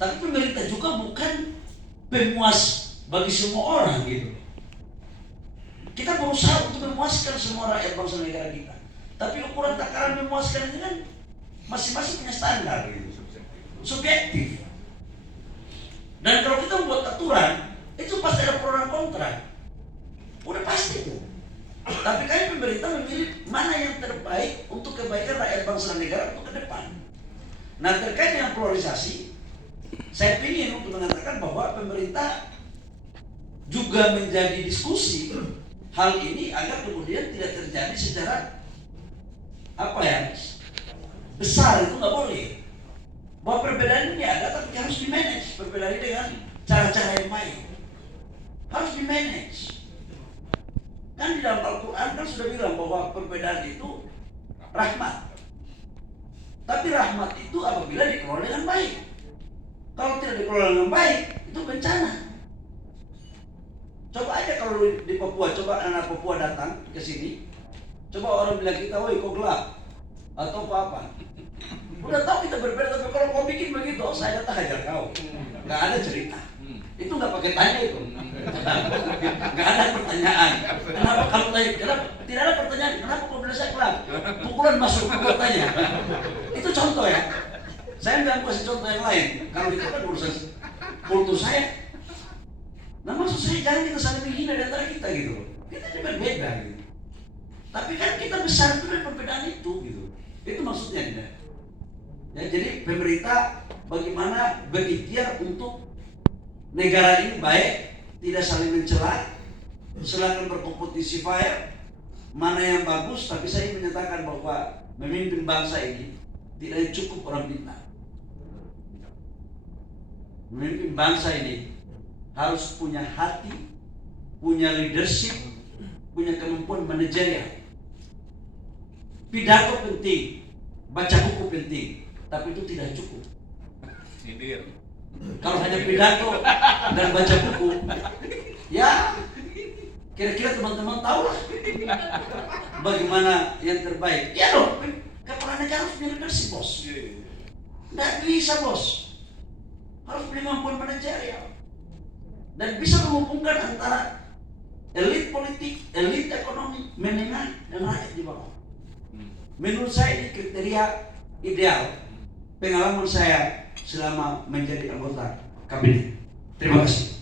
Tapi pemerintah juga bukan pemuas bagi semua orang gitu. Kita berusaha untuk memuaskan semua rakyat bangsa negara kita. Tapi ukuran takaran memuaskan ini kan masing-masing punya standar gitu. Subjektif. Dan kalau kita membuat aturan, itu pasti ada pro dan kontra. Udah pasti tuh. Tapi kami pemerintah memilih mana yang terbaik untuk kebaikan rakyat bangsa dan negara untuk ke depan. Nah, terkait dengan polarisasi, saya ingin untuk mengatakan bahwa pemerintah juga menjadi diskusi hal ini agar kemudian tidak terjadi secara besar, itu nggak boleh. Bahwa perbedaan ini ada tapi harus di-manage. Perbedaan ini dengan cara-cara yang baik harus di-manage. Kan di dalam Al-Quran kan sudah bilang bahwa perbedaan itu rahmat. Tapi rahmat itu apabila dikelola dengan baik. Kalau tidak dikelola dengan baik, itu bencana. Coba aja kalau di Papua, coba anak Papua datang ke sini, coba orang bilang kita, woi kok gelap atau apa? Udah tahu kita berbeda, tapi kalau kau bikin begitu, oh, saya datang hajar kau. Nggak ada cerita. Itu nggak pakai tanya itu. Nggak ada pertanyaan. Kenapa kamu tanya? Kenapa? Tidak ada pertanyaan. Kenapa kau bilang saya gelap? Pukulan masuk ke kotanya. Itu contoh ya. Saya nggak kasih contoh yang lain. Kalau itu kan urusan kultur saya. Nah, maksud saya jangan kita saling menghina di antara kita gitu. Kita ini berbeda gitu. Tapi kan kita besar itu dari perbedaan itu gitu. Itu maksudnya tidak. Ya, jadi pemerintah bagaimana berikhtiar untuk negara ini baik, tidak saling mencela, silakan berkompetisi fair, mana yang bagus. Tapi saya menyatakan bahwa memimpin bangsa ini tidak cukup orang pintar. Memimpin bangsa ini harus punya hati, punya leadership, punya kemampuan manajerial. Pidato penting, baca buku penting, tapi itu tidak cukup. Kalau hanya pidato dan baca buku, ya kira-kira teman-teman tahu lah bagaimana yang terbaik. Ya dong, kepala negara harus punya leadership, bos. Nggak bisa, bos. Harus punya kemampuan manajerial dan bisa menghubungkan antara elit politik, elit ekonomi, menengah dan rakyat di bawah. Menurut saya ini kriteria ideal pengalaman saya selama menjadi anggota kabinet. Terima kasih.